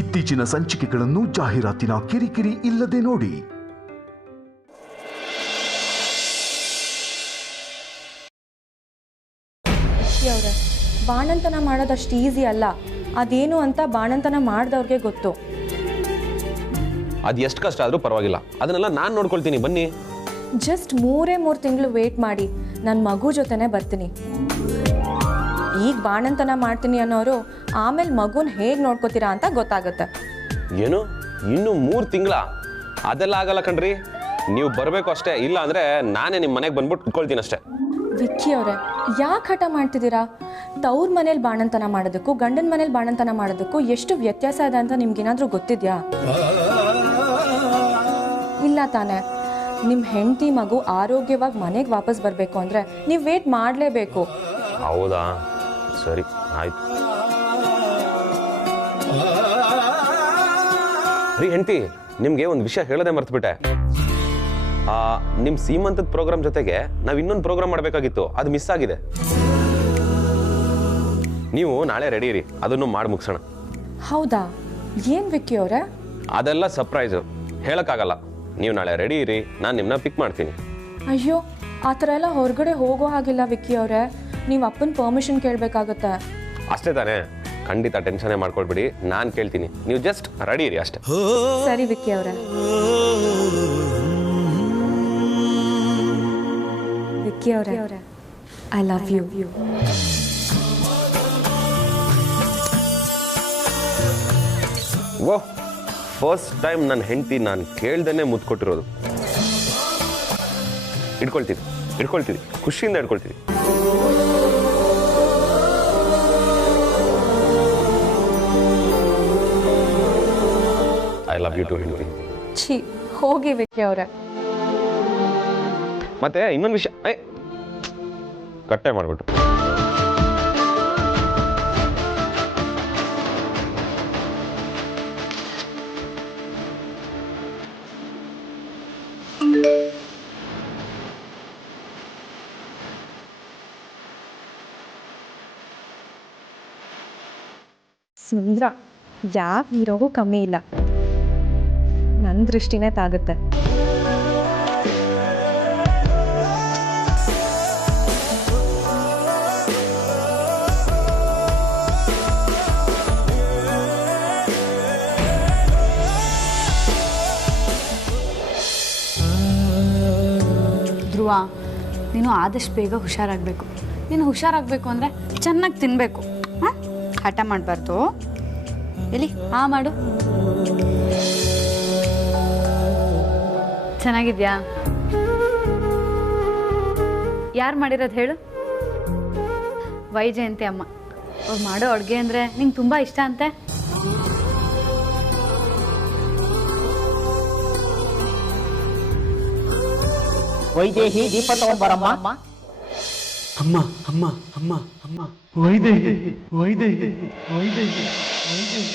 ಇತ್ತೀಚಿನ ಸಂಚಿಕೆಗಳನ್ನು ಜಾಹೀರಾತಿನ ಕಿರಿಕಿರಿ ಇಲ್ಲದೆ ನೋಡಿ. ಅವರೇ, ಬಾಣಂತನ ಮಾಡೋದಷ್ಟು ಈಸಿ ಅಲ್ಲ. ಅದೇನು ಅಂತ ಬಾಣಂತನ ಮಾಡಿದವ್ರಿಗೆ ಗೊತ್ತು. ಅದು ಎಷ್ಟು ಕಷ್ಟ ಆದರೂ ಪರವಾಗಿಲ್ಲ, ಅದನ್ನೆಲ್ಲ ನಾನು ನೋಡ್ಕೊಳ್ತೀನಿ. ಬನ್ನಿ. ಜಸ್ಟ್ 3 ತಿಂಗಳು ವೇಟ್ ಮಾಡಿ, ನನ್ನ ಮಗು ಜೊತೆನೇ ಬರ್ತೀನಿ. ಈಗ ಬಾಣಂತನ ಮಾಡ್ತೀನಿ ಅನ್ನೋರು ಆಮೇಲೆ ಮಗುನ ಹೇಗೆ ನೋಡ್ಕೋತೀರಾ ಅಂತ ಗೊತ್ತಾಗುತ್ತೆ. ಏನು, ಇನ್ನು 3 ತಿಂಗಳ? ಅದೆಲ್ಲ ಆಗಲ್ಲ ಕಣ್ರಿ. ನೀವು ಬರಬೇಕು ಅಷ್ಟೇ, ಇಲ್ಲ ಅಂದರೆ ನಾನೇ ನಿಮ್ಮ ಮನೆಗೆ ಬಂದ್ಬಿಟ್ಟು ಇಟ್ಕೊಳ್ತೀನಿ ಅಷ್ಟೇ. ವಿಕ್ಕಿ ಅವರೇ, ಯಾಕೆ ಹಠ ಮಾಡ್ತಿದ್ದೀರಾ? ತವ್ರ ಮನೇಲಿ ಬಾಣಂತನ ಮಾಡೋದಕ್ಕೂ ಗಂಡನ ಮನೇಲಿ ಬಾಣಂತನ ಮಾಡೋದಕ್ಕೂ ಎಷ್ಟು ವ್ಯತ್ಯಾಸ ಇದೆ ಅಂತ ನಿಮ್ಗೇನಾದರೂ ಗೊತ್ತಿದೆಯಾ? ಇಲ್ಲ ತಾನೇ? ನಿಮ್ಮ ಹೆಂಡತಿ ಮಗು ಆರೋಗ್ಯವಾಗಿ ಮನೆಗೆ ವಾಪಸ್ ಬರಬೇಕು ಅಂದರೆ ನೀವು ವೇಟ್ ಮಾಡಲೇಬೇಕು. ಹೌದಾ? ಸರಿ, ಆಯ್ತು. ರೀ ಹೆಂಡತಿ, ನಿಮಗೆ ಒಂದು ವಿಷಯ ಹೇಳೋದೇ ಮರ್ತ್ಬಿಟ್ಟೆ. ನಿಮ್ಮ ಸೀಮಂತದ ಪ್ರೋಗ್ರಾಮ್ ಜೊತೆಗೆ ನಾವು ಇನ್ನೊಂದು ಪ್ರೋಗ್ರಾಮ್ ಮಾಡಬೇಕಾಗಿತ್ತು, ಅದು ಮಿಸ್ ಆಗಿದೆ. ನೀವು ನಾಳೆ ರೆಡಿ ಇರಿ, ಅದನ್ನು ಮಾಡಿ ಮುಗಿಸೋಣ. ಹೌದಾ? ಏನು ವಿಕ್ಕಿ ಅವರೇ? ಅದೆಲ್ಲ ಸರ್ಪ್ರೈಸು, ಹೇಳೋಕ್ಕಾಗಲ್ಲ. ನೀವು ನಾಳೆ ರೆಡಿ ಇರಿ, ನಾನು ನಿಮ್ಮನ್ನ ಪಿಕ್ ಮಾಡ್ತೀನಿ. ಅಯ್ಯೋ, ಆ ಥರ ಎಲ್ಲ ಹೊರಗಡೆ ಹೋಗೋ ಹಾಗಿಲ್ಲ ವಿಕ್ಕಿ ಅವರೇ. ನೀವು ಅಪ್ಪನ ಪರ್ಮಿಷನ್ ಕೇಳಬೇಕಾಗತ್ತೆ. ಅಷ್ಟೇ ತಾನೇ? ಖಂಡಿತ ಟೆನ್ಷನ್ನೇ ಮಾಡ್ಕೊಳ್ಬಿಡಿ, ನಾನು ಕೇಳ್ತೀನಿ. ನೀವು ಜಸ್ಟ್ ರೆಡಿ ಇರಿ ಅಷ್ಟೇ. ಸರಿ ವಿಕ್ಕಿ ಅವರೇ. ವಿಕ್ಕಿ ಅವರೇ, I love you. Oh, first time ನನ್ನ ಹೆಂಡತಿ ನಾನು ಕೇಳ್ದೇನೆ ಮುದ್ದು ಕೊಟ್ಟಿರೋದು. ಇಟ್ಕೊಳ್ತೀವಿ, ಖುಷಿಯಿಂದ ಇಟ್ಕೊಳ್ತೀವಿ. ಐ ಲವ್ ಯು ಟು ಹೆಂಡತಿ. ಛೀ, ಹೋಗಿ ವಿಕ್ಕಿ ಅವರೇ. ಮತ್ತೆ ಇನ್ನೊಂದು ವಿಷಯ, ಕಟ್ಟೆ ಮಾಡಿಬಿಟ್ಟು. ಸುಂದ್ರ ಯಾವ ಹೀರೋಗೂ ಕಮ್ಮಿ ಇಲ್ಲ. ನನ್ನ ದೃಷ್ಟಿನೇ ತಾಗುತ್ತೆ. ಧ್ರುವ, ನೀನು ಆದಷ್ಟು ಬೇಗ ಹುಷಾರಾಗಬೇಕು. ನೀನು ಹುಷಾರಾಗಬೇಕು ಅಂದರೆ ಚೆನ್ನಾಗಿ ತಿನ್ನಬೇಕು. ಹಾಂ, ಹಠ ಮಾಡಬಾರ್ದು. ಎಲ್ಲಿ ಮಾಡು. ಚೆನ್ನಾಗಿದ್ಯಾ? ಯಾರು ಮಾಡಿರೋದು ಹೇಳು? ವೈಜಯಂತಿ ಅಮ್ಮ. ಅವ್ರು ಮಾಡೋ ಅಡುಗೆ ಅಂದರೆ ನಿಂಗೆ ತುಂಬ ಇಷ್ಟ ಅಂತೆ. ವೈದೇಹಿ ದೀಪ ತಗೊಂಡ್ಬರಮ್ಮ. ಅಮ್ಮ ಅಮ್ಮ ಅಮ್ಮ ಅಮ್ಮ ವೈದೇಹಿ ವೈದೇಹಿ ವೈದೇಹಿ ವೈದೇಹಿ ವೈದೇಹಿ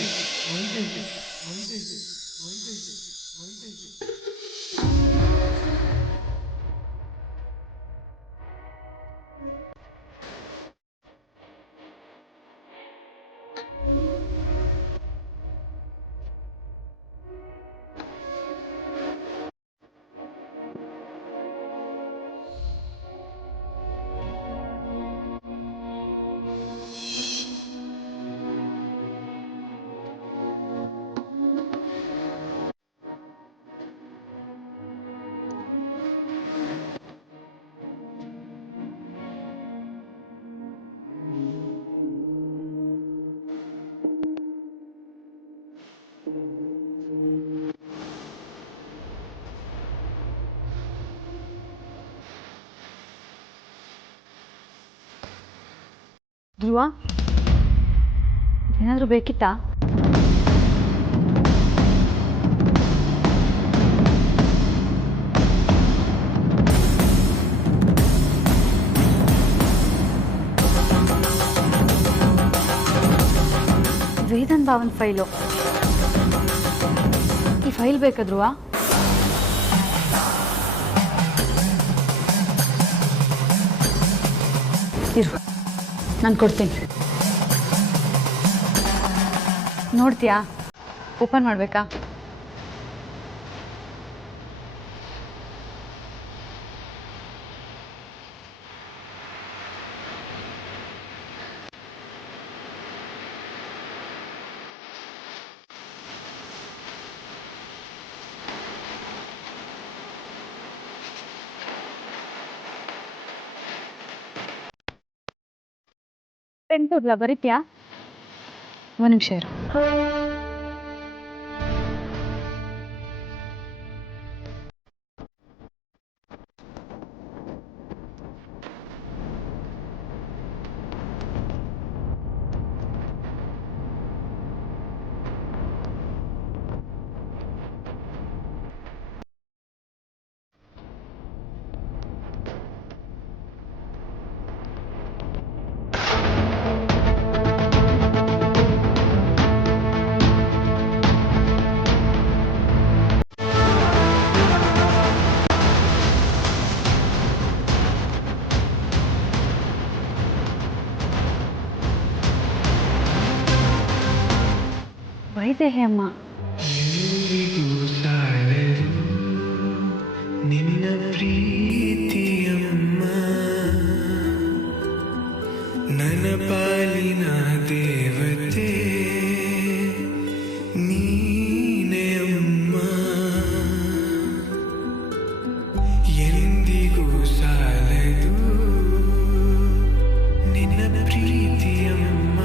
ವೈದೇಹಿ ವೈದೇಹಿ ವೈದೇಹಿ. ಧ್ರುವ, ಏನಾದರೂ ಬೇಕಿತ್ತಾ? ವೇದನ್ ಭಾವನ್ ಫೈಲು. ಈ ಫೈಲ್ ಬೇಕಾ ಧ್ರುವ? ಇರು, ನಾನು ಕೊಡ್ತೀನಿ. ನೋಡ್ತೀಯಾ? ಓಪನ್ ಮಾಡಬೇಕಾ? ಪೆನ್ ಕೊಡ್ಲಾ? ಬರೀತ್ಯಾ? ಒಂದು ನಿಮಿಷ ಇರು. ವೈದೇಹಿ ಅಮ್ಮ. ನಿನ್ನ ಪ್ರೀತಿಯಮ್ಮ ನನ್ನ ಪಾಲಿನ ದೇವತೆ ನೀನೇ ಅಮ್ಮ, ಎಂದಿಗೂ ಸಾಲದು ನಿನ್ನ ಪ್ರೀತಿಯಮ್ಮ.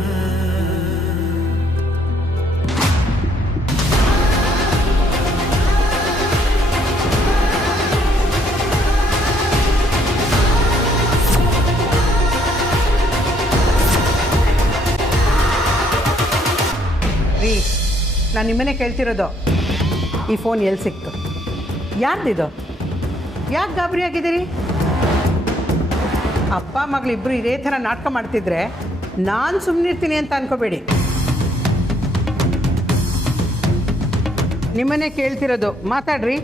ನಾನು ನಿಮ್ಮನ್ನೇ ಕೇಳ್ತಿರೋದು, ಈ ಫೋನ್ ಎಲ್ಲಿ ಸಿಕ್ತು? ಯಾರ್ದಿದು? ಯಾಕೆ ಗಾಬರಿ ಆಗಿದ್ದೀರಿ? ಅಪ್ಪ ಮಗಳಿಬ್ಬರು ಇದೇ ಥರ ನಾಟಕ ಮಾಡ್ತಿದ್ರೆ ನಾನು ಸುಮ್ಮನಿರ್ತೀನಿ ಅಂತ ಅನ್ಕೋಬೇಡಿ. ನಿಮ್ಮನ್ನೇ ಕೇಳ್ತಿರೋದು, ಮಾತಾಡ್ರಿ.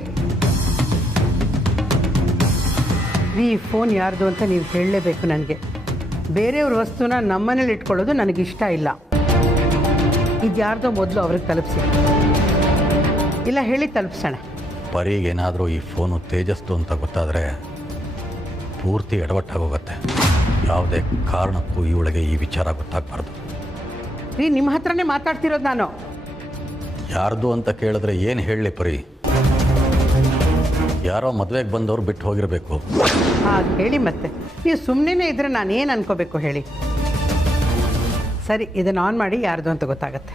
ಈ ಫೋನ್ ಯಾರ್ದು ಅಂತ ನೀವು ಹೇಳಲೇಬೇಕು ನನಗೆ. ಬೇರೆಯವ್ರ ವಸ್ತುನ ನಮ್ಮನೇಲಿ ಇಟ್ಕೊಳ್ಳೋದು ನನಗಿಷ್ಟ ಇಲ್ಲ. ಇದು ಯಾರ್ದೋ ಮೊದಲು ಅವ್ರಿಗೆ ತಲುಪಿಸಿ, ಇಲ್ಲ ಹೇಳಿ ತಲುಪಿಸೋಣ. ಪರಿಗೇನಾದರೂ ಈ ಫೋನು ತೇಜಸ್ತು ಅಂತ ಗೊತ್ತಾದರೆ ಪೂರ್ತಿ ಎಡವಟ್ಟಾಗೋಗುತ್ತೆ. ಯಾವುದೇ ಕಾರಣಕ್ಕೂ ಇವಳಿಗೆ ಈ ವಿಚಾರ ಗೊತ್ತಾಗಬಾರ್ದು. ನಿಮ್ಮ ಹತ್ರನೇ ಮಾತಾಡ್ತಿರೋದು ನಾನು. ಯಾರ್ದು ಅಂತ ಕೇಳಿದ್ರೆ ಏನು ಹೇಳಲಿ ಪರಿ? ಯಾರೋ ಮದುವೆಗೆ ಬಂದವರು ಬಿಟ್ಟು ಹೋಗಿರಬೇಕು. ಹೇಳಿ ಮತ್ತೆ, ನೀವು ಸುಮ್ಮನೆ ಇದ್ರೆ ನಾನೇನು ಅನ್ಕೋಬೇಕು ಹೇಳಿ? ಸರಿ, ಇದನ್ನು ಆನ್ ಮಾಡಿ ಯಾರ್ದು ಅಂತ ಗೊತ್ತಾಗತ್ತೆ.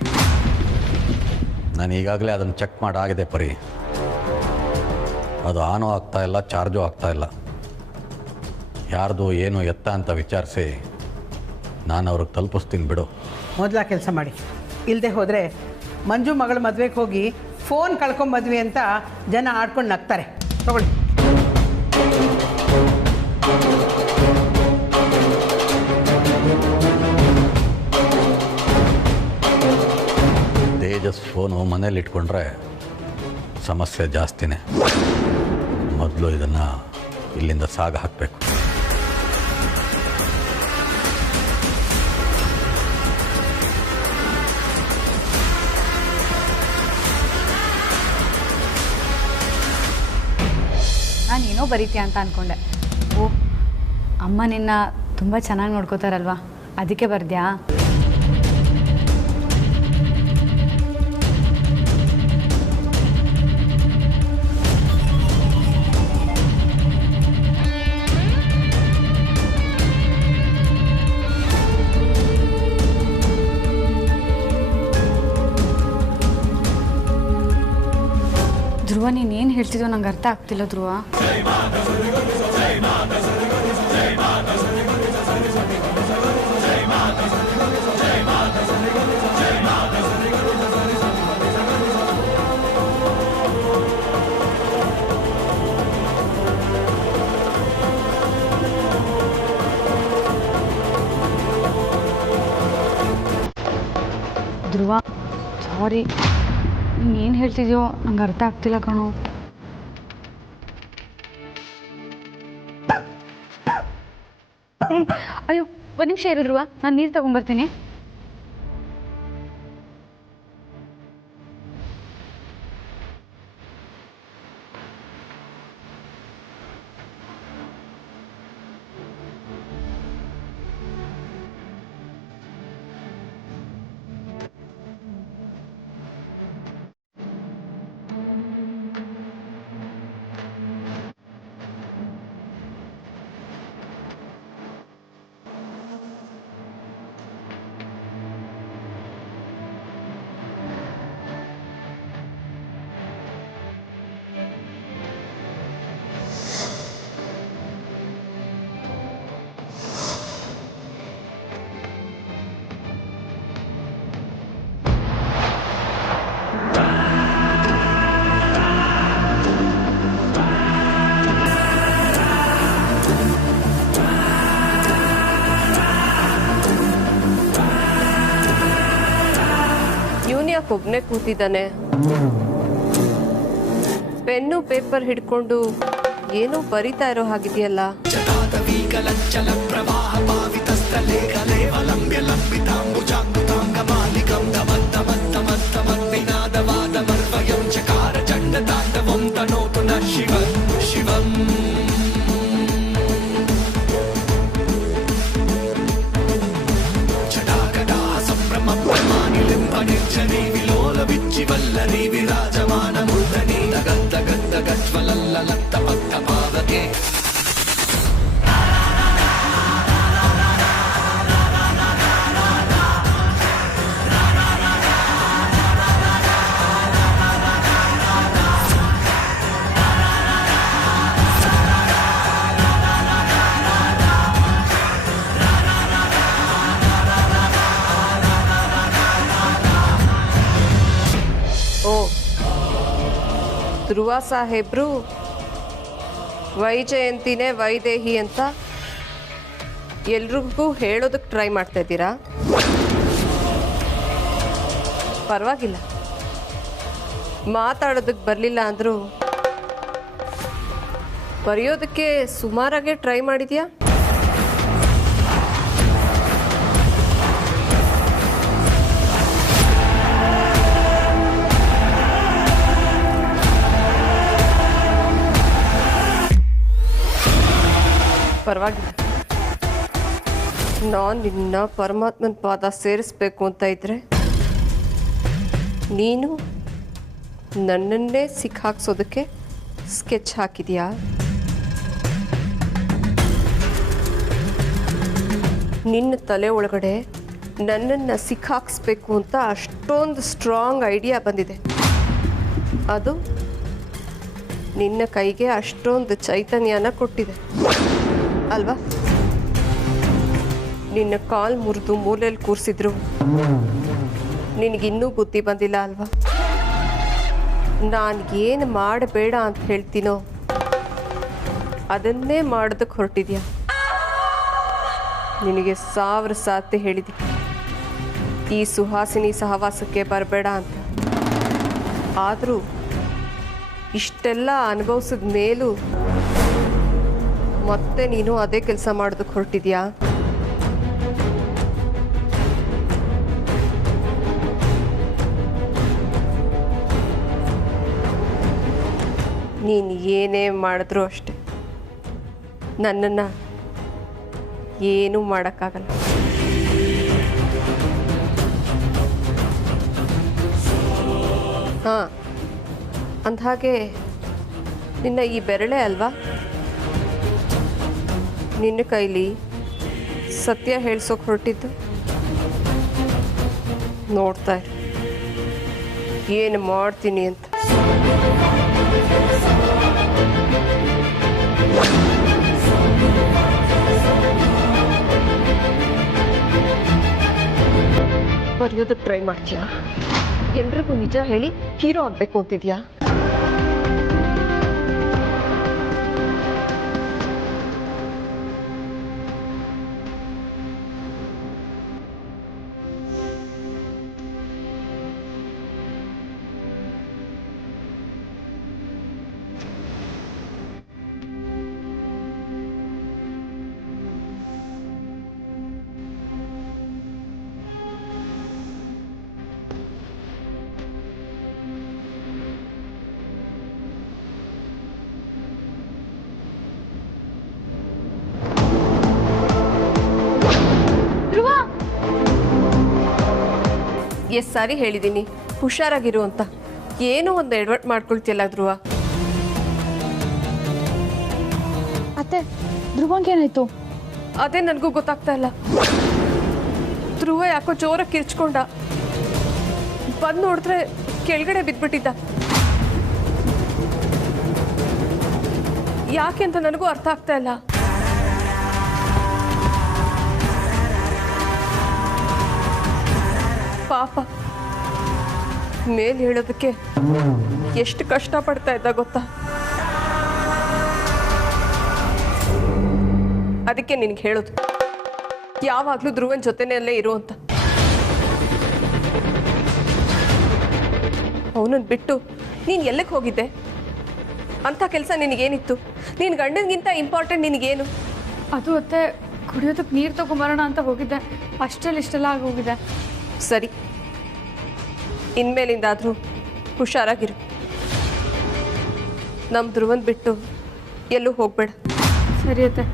ನಾನು ಈಗಾಗಲೇ ಅದನ್ನು ಚೆಕ್ ಮಾಡಾಗಿದೆ ಪರಿ. ಅದು ಆನೂ ಆಗ್ತಾ ಇಲ್ಲ, ಚಾರ್ಜು ಆಗ್ತಾ ಇಲ್ಲ. ಯಾರ್ದು ಏನು ಎತ್ತ ಅಂತ ವಿಚಾರಿಸಿ ನಾನು ಅವ್ರಿಗೆ ತಲುಪಿಸ್ತೀನಿ ಬಿಡು. ಮೊದಲ ಕೆಲಸ ಮಾಡಿ. ಇಲ್ಲದೆ ಹೋದರೆ ಮಂಜು ಮಗಳ ಮದುವೆಗೆ ಹೋಗಿ ಫೋನ್ ಕಳ್ಕೊಂಬದ್ವಿ ಅಂತ ಜನ ಆಡ್ಕೊಂಡು ನಗ್ತಾರೆ. ತಗೊಳ್ಳಿ. ತೇಜಸ್ ಫೋನು ಮನೇಲಿ ಇಟ್ಕೊಂಡ್ರೆ ಸಮಸ್ಯೆ ಜಾಸ್ತಿನೇ. ಮೊದಲು ಇದನ್ನು ಇಲ್ಲಿಂದ ಸಾಗ ಹಾಕಬೇಕು. ನಾನೇನೋ ಬರೀತೀಯ ಅಂತ ಅಂದ್ಕೊಂಡೆ. ಓ, ಅಮ್ಮ ನಿನ್ನ ತುಂಬ ಚೆನ್ನಾಗಿ ನೋಡ್ಕೋತಾರಲ್ವಾ, ಅದಕ್ಕೆ ಬರ್ದ್ಯಾ? ಧ್ರುವ, ನೀನೇನು ಹೇಳ್ತಿದ್ದೋ ನಂಗೆ ಅರ್ಥ ಆಗ್ತಿಲ್ಲ ಧ್ರುವ. ಧ್ರುವ, ಸಾರಿ, ನೀನೇನು ಹೇಳ್ತಿದ್ಯೋ ನಂಗೆ ಅರ್ಥ ಆಗ್ತಿಲ್ಲ ಕಣೋ. ಅಯ್ಯೋ, ಒಂದು ನಿಮಿಷ ಇರು ಧ್ರುವ, ನಾನು ನೀರು ತಗೊಂಬರ್ತೀನಿ. ಅಲ್ಲೇ ಕೂತಿದ್ದಾನೆ. ಪೆನ್ನು ಪೇಪರ್ ಹಿಡ್ಕೊಂಡು ಏನೋ ಬರಿತಾ ಇರೋ ಹಾಗಿದೆಯಲ್ಲ. ಧ್ರುವ ಸಾಹೇಬ್ರು ವೈಜಯಂತಿನೇ ವೈದೇಹಿ ಅಂತ ಎಲ್ರಿಗೂ ಹೇಳೋದಕ್ಕೆ ಟ್ರೈ ಮಾಡ್ತಾ ಇದ್ದೀರಾ? ಪರವಾಗಿಲ್ಲ, ಮಾತಾಡೋದಕ್ಕೆ ಬರಲಿಲ್ಲ ಅಂದರೂ ಬರೆಯೋದಕ್ಕೆ ಸುಮಾರಾಗೆ ಟ್ರೈ ಮಾಡಿದ್ಯಾ? ಪರವಾಗಿಲ್ಲ, ನಾನು ನಿನ್ನ ಪರಮಾತ್ಮನ ಪಾದ ಸೇರಿಸ್ಬೇಕು ಅಂತ ಇದ್ರೆ ನೀನು ನನ್ನನ್ನೇ ಸಿಕ್ಕಾಕ್ಸೋದಕ್ಕೆ ಸ್ಕೆಚ್ ಹಾಕಿದ್ಯಾ? ನಿನ್ನ ತಲೆ ಒಳಗಡೆ ನನ್ನನ್ನು ಸಿಕ್ಕಾಕ್ಸ್ಬೇಕು ಅಂತ ಅಷ್ಟೊಂದು ಸ್ಟ್ರಾಂಗ್ ಐಡಿಯಾ ಬಂದಿದೆ. ಅದು ನಿನ್ನ ಕೈಗೆ ಅಷ್ಟೊಂದು ಚೈತನ್ಯನ ಕೊಟ್ಟಿದೆ ಅಲ್ವಾ? ನಿನ್ನ ಕಾಲ್ ಮುರಿದು ಮೂಲೆಯಲ್ಲಿ ಕೂರಿಸಿದ್ರು ನಿನಗಿನ್ನೂ ಬುದ್ಧಿ ಬಂದಿಲ್ಲ ಅಲ್ವಾ? ನಾನು ಏನು ಮಾಡಬೇಡ ಅಂತ ಹೇಳ್ತೀನೋ ಅದನ್ನೇ ಮಾಡೋದಕ್ಕೆ ಹೊರಟಿದ್ಯಾ? ನಿನಗೆ 1000 ಸಾರ್ತಿ ಹೇಳಿದೆ ಈ ಸುಹಾಸಿನಿ ಸಹವಾಸಕ್ಕೆ ಬರಬೇಡ ಅಂತ. ಆದರೂ ಇಷ್ಟೆಲ್ಲ ಅನುಭವಿಸಿದ ಮೇಲೂ ಮತ್ತೆ ನೀನು ಅದೇ ಕೆಲಸ ಮಾಡೋದಕ್ಕೆ ಹೊರಟಿದ್ಯಾ? ನೀನು ಏನೇ ಮಾಡಿದ್ರೂ ಅಷ್ಟೆ, ನನ್ನನ್ನು ಏನೂ ಮಾಡೋಕ್ಕಾಗಲ್ಲ. ಹಾಂ, ಅಂದಹಾಗೆ ನಿನ್ನ ಈ ಬೆರಳೆ ಅಲ್ವಾ ನಿನ್ನ ಕೈಲಿ ಸತ್ಯ ಹೇಳ್ಸೋಕೆ ಹೊರಟಿದ್ದು? ನೋಡ್ತಾ ಇರು ಏನು ಮಾಡ್ತೀನಿ ಅಂತ. ಬರೆಯೋದಕ್ಕೆ ಟ್ರೈ ಮಾಡ್ತೀಯಾ? ಎಲ್ರಿಗೂ ನಿಜ ಹೇಳಿ ಹೀರೋ ಆಗಬೇಕು ಅಂತಿದ್ಯಾ? ಎಷ್ಟು ಸಾರಿ ಹೇಳಿದ್ದೀನಿ ಹುಷಾರಾಗಿರು ಅಂತ. ಏನೋ ಒಂದು ಎಡವಟ್ ಮಾಡ್ಕೊಳ್ತಿಯಲ್ಲ ಧ್ರುವ. ಅತ್ತೆ, ಧ್ರುವಂಗೆ ಏನಾಯ್ತು? ಅದೇ ನನಗೂ ಗೊತ್ತಾಗ್ತಾ ಇಲ್ಲ. ಧ್ರುವ ಯಾಕೋ ಜೋರಾಗಿ ಕಿರ್ಚ್ಕೊಂಡ. ಬಂದು ನೋಡಿದ್ರೆ ಕೆಳಗಡೆ ಬಿದ್ಬಿಟ್ಟಿದ್ದ. ಯಾಕೆ ಅಂತ ನನಗೂ ಅರ್ಥ ಆಗ್ತಾ ಇಲ್ಲ. ಪಾಪ, ಮೇಲ್ ಹೇಳೋದಕ್ಕೆ ಎಷ್ಟು ಕಷ್ಟಪಡ್ತಾ ಇದ್ದ ಗೊತ್ತಾ? ಅದಕ್ಕೆ ನಿನಗೆ ಹೇಳೋದು, ಯಾವಾಗಲೂ ಧ್ರುವನ್ ಜೊತೆನಲ್ಲೇ ಇರು ಅಂತ. ಅವನನ್ನು ಬಿಟ್ಟು ನೀನು ಎಲ್ಲಕ್ಕೆ ಹೋಗಿದ್ದೆ? ಅಂಥ ಕೆಲಸ ನಿನಗೇನಿತ್ತು? ನೀನು ಗಂಡನಿಗಿಂತ ಇಂಪಾರ್ಟೆಂಟ್ ನಿನಗೇನು? ಅದು ಅತ್ತೆ ಕುಡಿಯೋದಕ್ಕೆ ನೀರು ತೊಗೊಂಬರೋಣ ಅಂತ ಹೋಗಿದ್ದೆ, ಅಷ್ಟರಲ್ಲಿ ಇಷ್ಟೆಲ್ಲ ಆಗೋಗಿದೆ. ಸರಿ, ಇನ್ಮೇಲಿಂದಾದರೂ ಹುಷಾರಾಗಿರು. ನಮ್ಮ ಧ್ರುವನ್ ಬಿಟ್ಟು ಎಲ್ಲೂ ಹೋಗ್ಬೇಡ. ಸರಿ ಅತ್ತೆ.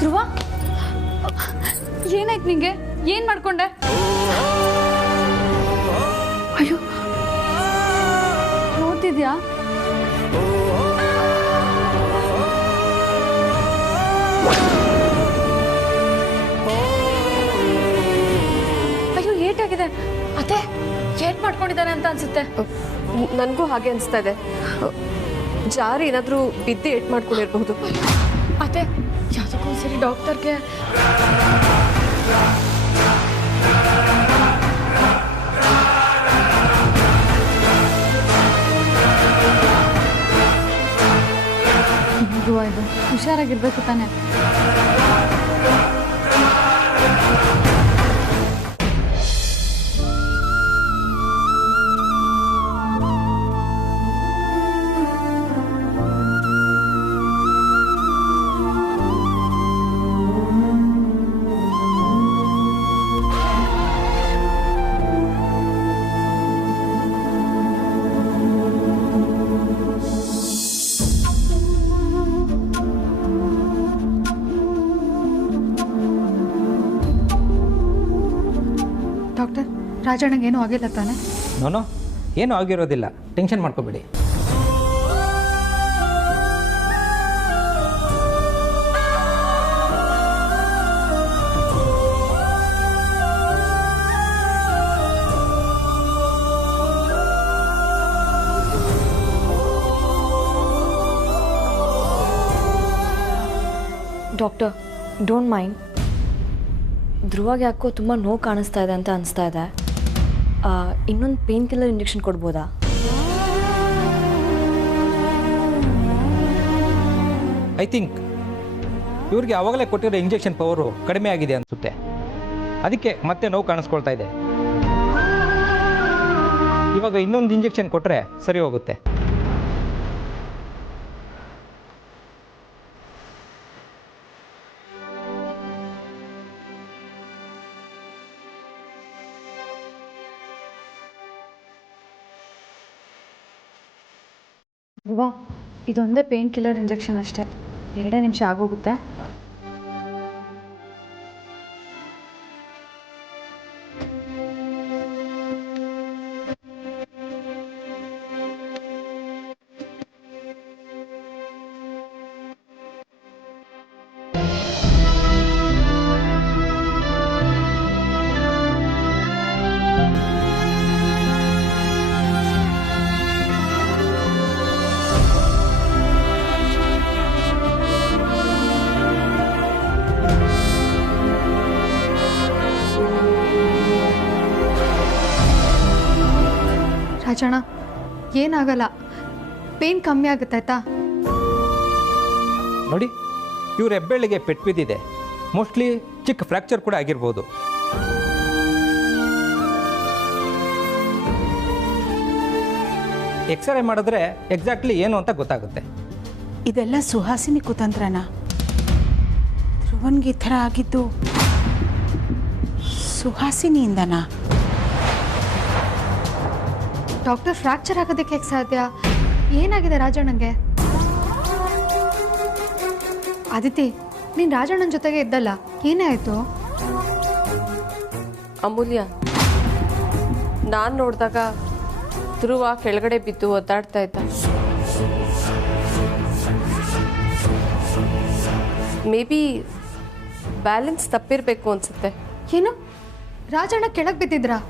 ಧ್ರುವ, ಏನಾಯ್ತು ನಿಂಗೆ? ಏನ್ ಮಾಡ್ಕೊಂಡೆ? ಅಯ್ಯೋ, ನೋಡ್ತಿದ್ಯಾ? ಅಯ್ಯೋ, ಏಟಾಗಿದೆ ಅತ್ತೆ? ಏಟ್ ಮಾಡ್ಕೊಂಡಿದ್ದಾನೆ ಅಂತ ಅನ್ಸುತ್ತೆ. ನನಗೂ ಹಾಗೆ ಅನಿಸ್ತಾ ಇದೆ. ಜಾರಿ ಏನಾದರೂ ಬಿದ್ದು ಏಟ್ ಮಾಡ್ಕೊಂಡಿರಬಹುದು. ಅತ್ತೆ, ಯಾವುದಕ್ಕೂ ಸರಿ ಡಾಕ್ಟರ್ಗೆ. ಇದು ಹುಷಾರಾಗಿರ್ಬೇಕು ತಾನೆ. ಡಾಕ್ಟರ್, ರಾಜಣ್ಣಗೆ ಏನೂ ಆಗಿಲ್ಲ ತಾನೆ? ನೋನೋ, ಏನೂ ಆಗಿರೋದಿಲ್ಲ, ಟೆನ್ಷನ್ ಮಾಡ್ಕೋಬೇಡಿ. Doctor, don't mind. ಧ್ರುವಗೆ ಯಾಕೋ ತುಂಬ ನೋವು ಕಾಣಿಸ್ತಾ ಇದೆ ಅಂತ ಅನಿಸ್ತಾ ಇದೆ. ಇನ್ನೊಂದು ಪೇನ್ ಕಿಲ್ಲರ್ ಇಂಜೆಕ್ಷನ್ ಕೊಡ್ಬೋದಾ? ಐ ಥಿಂಕ್ ಇವ್ರಿಗೆ ಆವಾಗಲೇ ಕೊಟ್ಟಿರೋ ಇಂಜೆಕ್ಷನ್ ಪವರು ಕಡಿಮೆ ಆಗಿದೆ ಅನಿಸುತ್ತೆ, ಅದಕ್ಕೆ ಮತ್ತೆ ನೋವು ಕಾಣಿಸ್ಕೊಳ್ತಾ ಇದೆ. ಇವಾಗ ಇನ್ನೊಂದು ಇಂಜೆಕ್ಷನ್ ಕೊಟ್ಟರೆ ಸರಿ ಹೋಗುತ್ತೆ. ಧ್ರುವ, ಇದೊಂದೇ ಪೇನ್ ಕಿಲ್ಲರ್ ಇಂಜೆಕ್ಷನ್ ಅಷ್ಟೇ, 2 ನಿಮಿಷ ಆಗೋಗುತ್ತೆ. ರಾಜಣ್ಣ, ಏನಾಗಲ್ಲ, ಪೇನ್ ಕಮ್ಮಿ ಆಗುತ್ತೆ ಆಯ್ತಾ? ನೋಡಿ, ಇವ್ರ ಹೆಬ್ಬೆಳ್ಳಿಗೆ ಪೆಟ್ಟು ಬಿದ್ದಿದೆ, ಮೋಸ್ಟ್ಲಿ ಚಿಕ್ಕ ಫ್ರ್ಯಾಕ್ಚರ್ ಕೂಡ ಆಗಿರ್ಬೋದು. ಎಕ್ಸ್ರೇ ಮಾಡಿದ್ರೆ ಎಕ್ಸಾಕ್ಟ್ಲಿ ಏನು ಅಂತ ಗೊತ್ತಾಗುತ್ತೆ. ಇದೆಲ್ಲ ಸುಹಾಸಿನಿ ಕುತಂತ್ರನ? ಧ್ರುವನ್ಗೆ ಈ ಥರ ಆಗಿದ್ದು ಸುಹಾಸಿನಿಯಿಂದನಾ? ಡಾಕ್ಟರ್, ಫ್ರ್ಯಾಕ್ಚರ್ ಆಗೋದಕ್ಕೆ ಹೇಗೆ ಸಾಧ್ಯ? ಏನಾಗಿದೆ ರಾಜಣ್ಣಂಗೆ? ಅದಿತಿ, ನೀನು ರಾಜಣ್ಣನ ಜೊತೆಗೆ ಇದ್ದಲ್ಲ, ಏನೇ ಆಯಿತು? ಅಮೂಲ್ಯ, ನಾನು ನೋಡಿದಾಗ ಧ್ರುವ ಕೆಳಗಡೆ ಬಿದ್ದು ಒದ್ದಾಡ್ತಾ ಇದ್ದ. ಮೇ ಬಿ ಬ್ಯಾಲೆನ್ಸ್ ತಪ್ಪಿರಬೇಕು ಅನ್ಸುತ್ತೆ. ಏನು, ರಾಜಣ್ಣ ಕೆಳಗೆ ಬಿದ್ದಿದ್ರಾ?